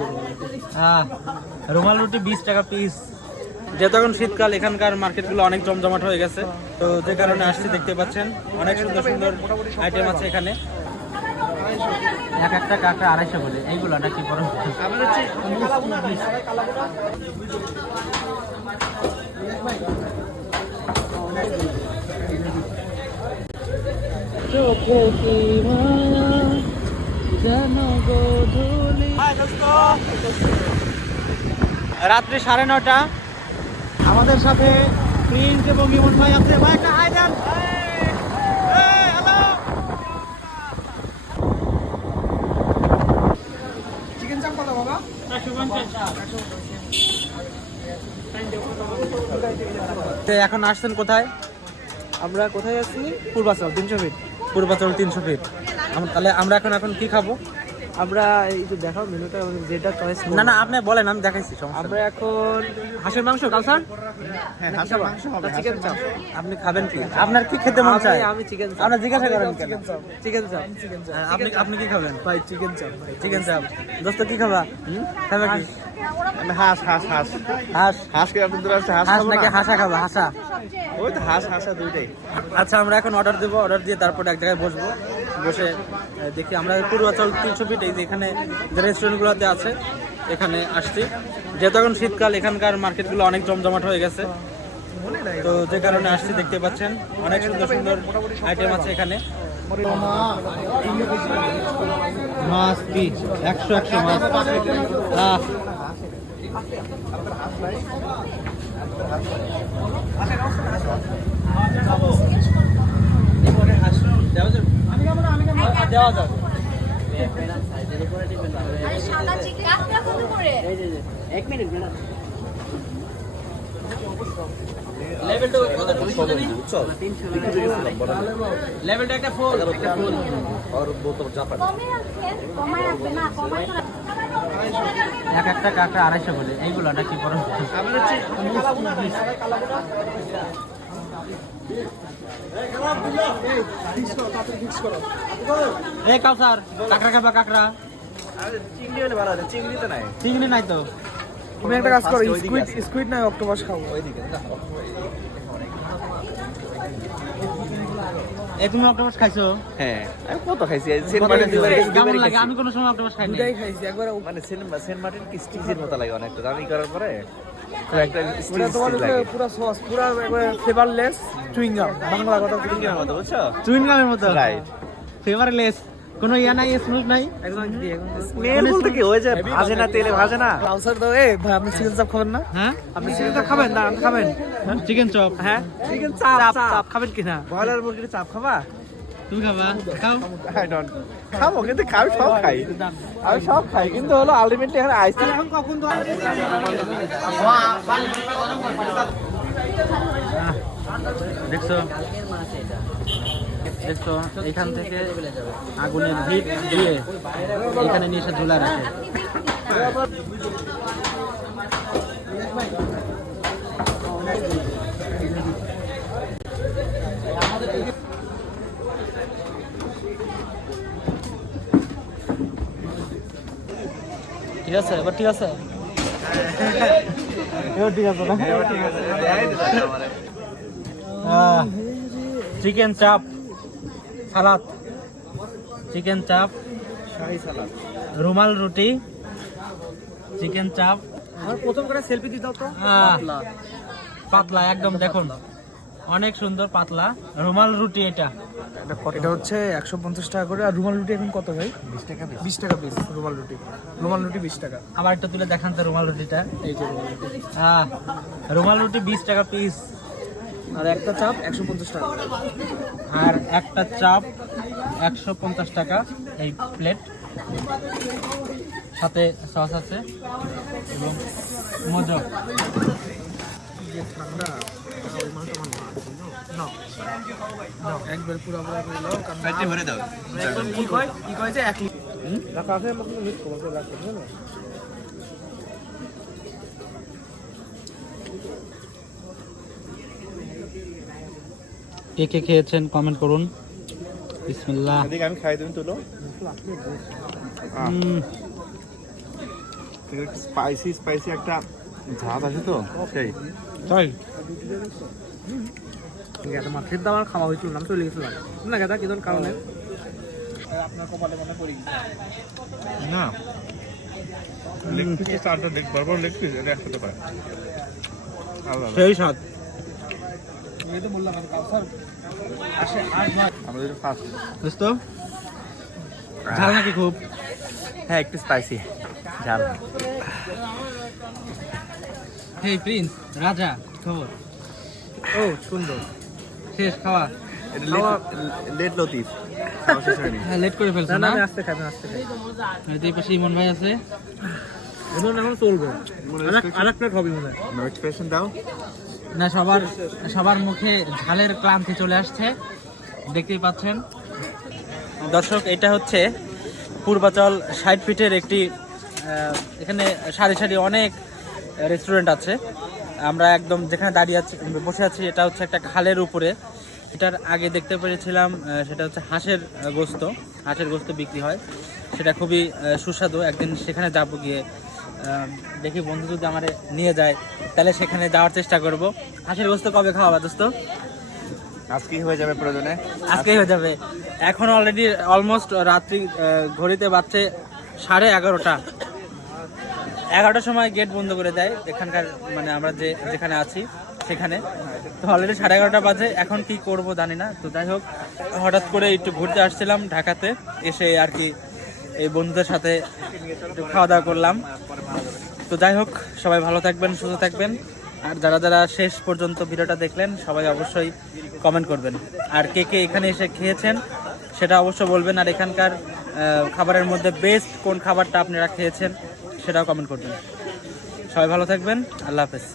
রুমাল রুটি। হ্যাঁ রুমাল রুটি বিশ টাকা পিস যেহেতু এখন শীতকাল এখানকার মার্কেটগুলো অনেক জমজমাট হয়ে গেছে। তো যে কারণে আসছি দেখতে পাচ্ছেন অনেক সুন্দর সুন্দর আইটেম আছে এখানে। এক একটা কাঁকড়া আড়াইশো করে এইগুলো নাকি বড় চোখে রাত্রি সাড়ে নটা। আমাদের সাথে প্রিন্স এবং ইমন ভাই আছে। ভাই একটা হাই দেন। চিকেন চাপ কত বাবা? তো এখন আসছেন কোথায়? আমরা কোথায় আছি পূর্বাচল তিনশো ফিট পূর্বাচল তিনশো ফিট তাহলে আমরা এখন এখন কি খাব? আমরা এই যে দেখাও মেনুটা যেটা চয়েস না না আপনি বলেন আমি দেখাইছি সমস্যা আমরা এখন হাঁসের মাংস কালসার হ্যাঁ হাঁসের মাংস চিকেন চাপ। আপনি খাবেন কি? আপনার কি খেতে মন চায়? আমি চিকেন চাপ। আপনি জিজ্ঞাসা করেন কেন? চিকেন চাপ। চিকেন চাপ চিকেন চাপ। হ্যাঁ, আপনি আপনি কি খাবেন? ভাই চিকেন চাপ ভাই। চিকেন চাপ। দোস্ত কি খাবা? খাবে কি? হাঁস। হাঁস হাঁস হাঁস। হাঁস? কে আপনাদের আসছে হাঁস হাঁস খাব নাকি না? হাঁসা খাবা? হাঁসা। ওই তো হাঁস হাঁসা দুইটাই। আচ্ছা আমরা এখন অর্ডার দেবো অর্ডার দিয়ে তারপরে এক জায়গায় বসবো। বসে দেখি আমরা পূর্বাচল তিনশো ফিট এই যে এখানে যে রেস্টুরেন্টগুলোতে আছে, এখানে আসছি। যেহেতু এখন শীতকাল, এখানকার মার্কেটগুলো অনেক জমজমাট হয়ে গেছে। তো যে কারণে আসছি, দেখতে পাচ্ছেন, অনেক সুন্দর সুন্দর আইটেম আছে এখানে। মাছ কি একশো একশো মাছ। আহ। দেওয়া যাবে। আরে সাদা চিকেন। কাঁকড়া কত করে লেভেলটা একটা ফুল একটা ফুল কমে রাখেন কমায় রাখবেন না কমায় তো রাখবেন। এক একটা কাঁকড়া আড়াইশো করে এইগুলো নাকি বড় এই কাউসার কাঁকড়া খাবা কাঁকড়া? চিংড়ি হলে ভালো চিংড়ি তো নাই। চিংড়ি নাই তো? তুমি একটা কাজ করো স্কুইড স্কুইড না অক্টোপাস খাব ওইদিকে এই তুমি অক্টোপাস খাইছো? হ্যাঁ আমি কত খাইছি? সেন্ট মার্টিন কেমন লাগে? আমি কোনো সময় অক্টোপাস খাইনি দুটাই খাইছি একবার মানে সেন্ট মার্টিন কি স্টিজের মতো লাগে অনেকটা দামি করার পরে? একটা ওটা স্টিজ তোমার লাগে। পুরো সস পুরো ফ্লেভারলেস চুইংগাম বাংলা কথা চিংড়ির মতো বুঝছ? চুইন মতো। রাইট ফেভারলেস কোনো ইয়া নাই স্মুথ নাই? একদম স্মেল বলতে কি ওই যে ভাজে না তেলে ভাজে না? কাউসার দাও এ ভাই আপনি চিকেন চাপ খাবেন না? হ্যাঁ? আপনি চিকেন চাপ খাবেন? না খাবেন। চিকেন চপ হ্যাঁ? চিকেন চাপ চাপ খাবেন কি না? ব্রয়লার মুরগির চাপ খাবা? তুমি খাবা? খাও? আই ডোন্ট খাব কিন্তু সব খাই। আমি সব খাই কিন্তু হলো আলটিমেটলি এখানে আইসক্রিম এখন কখন তো দেখছ? দেখছ? এখান থেকে আগুনের হিট দিয়ে এখানে নিয়ে এসে ঝুলা রাখে। ঠিক আছে এবার ঠিক আছে? এবার ঠিক আছে না? চিকেন চাপ সালাদ। চিকেন চাপ শাহি সালাদ রুমাল রুটি চিকেন চাপ আমার প্রথম করে সেলফি দিতে তো। পাতলা একদম দেখুন। অনেক সুন্দর পাতলা। রুমাল রুটি এটা। এটা হচ্ছে একশো পঞ্চাশ টাকা করে। আর রুমাল রুটি এখন কত ভাই? বিশ টাকা বিশ টাকা পিস রুমাল রুটি। রুমাল রুটি বিশ টাকা। আবার একটা তুলে দেখান তো রুমাল রুটিটা। এই যে রুমাল রুটি। আহ, রুমাল রুটি বিশ টাকা পিস আর একটা চাপ একশো পঞ্চাশ টাকা। আর একটা চাপ একশো পঞ্চাশ টাকা এই প্লেট সাথে সস আছে এবং মজো। ঠান্ডা ওই মালটা আমার না নাও নাও একবার পুরো আমরা করে নাও কারণ পেটে ভরে দাও। কি কয়? কি কয় যে এক রাখা আছে আমাকে মিট করব রাখতে না কে কে খেয়েছেন কমেন্ট করুন। বিসমিল্লাহ। এদিকে আমি খাই তুমি তুলো। স্পাইসি স্পাইসি একটা ঝাঁজ আছে তো সেই। তাই? গেদা মাছের দাবার খাওয়া হয়েছিল আমি চলে গেছিলাম। না গেদা কি কারণে আপনার কপালে মনে পড়ি না। লেগ পিসের চারটা লেগ বরাবর লেগ পিস এটা একসাথে পায়। সেই স্বাদ। আমি তো বললাম আমি কাউসার। আসে আট আমাদের ফার্স্ট দোস্ত ঝাল নাকি খুব? হ্যাঁ একটু স্পাইসি ঝাল। হে প্রিন্স রাজা খবর? ও সুন্দর। শেষ খাওয়া। এটা লেট লতিফ। হ্যাঁ লেট করে ফেলছো না না আমি আসতে আসতে খাই। এই পাশে ইমন ভাই আছে। এখন এখন চলবে। আর এক প্লেট হবে মনে হয় এক্সপ্রেশন দাও। না সবার সবার মুখে ঝালের ক্লান্তি চলে আসছে। দেখতেই পাচ্ছেন। দর্শক এটা হচ্ছে পূর্বাচল ষাট ফিটের একটি আহ, এখানে সারি সারি অনেক রেস্টুরেন্ট আছে। আমরা একদম যেখানে দাঁড়িয়ে আছি বসে আছি এটা হচ্ছে একটা খালের উপরে। এটার আগে দেখতে পেরেছিলাম সেটা হচ্ছে হাঁসের গোস্ত। হাঁসের গোস্ত বিক্রি হয়। সেটা খুবই সুস্বাদু। একদিন সেখানে যাব গিয়ে দেখি বন্ধু যদি আমার নিয়ে যায় তাহলে সেখানে যাওয়ার চেষ্টা করব। হাঁসের গোস্ত কবে খাওয়াবা দোস্ত? আজকেই হয়ে যাবে প্রয়োজনে। আজকেই হয়ে যাবে। এখন অলরেডি অলমোস্ট রাত্রি ঘড়িতে বাজছে সাড়ে এগারোটা। এগারোটার সময় গেট বন্ধ করে দেয়। এখানকার মানে আমরা যে, যেখানে আছি, সেখানে। তো অলরেডি সাড়ে এগারোটা বাজে, এখন কি করব জানি না। তো যাই হোক, হঠাৎ করে একটু ঘুরতে আসছিলাম ঢাকাতে। এসে আর কি এই বন্ধুদের সাথে খাওয়া দাওয়া করলাম। তো যাই হোক, সবাই ভালো থাকবেন, সুস্থ থাকবেন। আর যারা যারা শেষ পর্যন্ত ভিডিওটা দেখলেন, সবাই অবশ্যই কমেন্ট করবেন। আর কে কে এখানে এসে খেয়েছেন, সেটা অবশ্যই বলবেন। আর এখানকার খাবারের মধ্যে বেস্ট কোন খাবারটা আপনারা খেয়েছেন সেটাও কমেন্ট করবেন। সবাই ভালো থাকবেন আল্লাহ হাফেজ।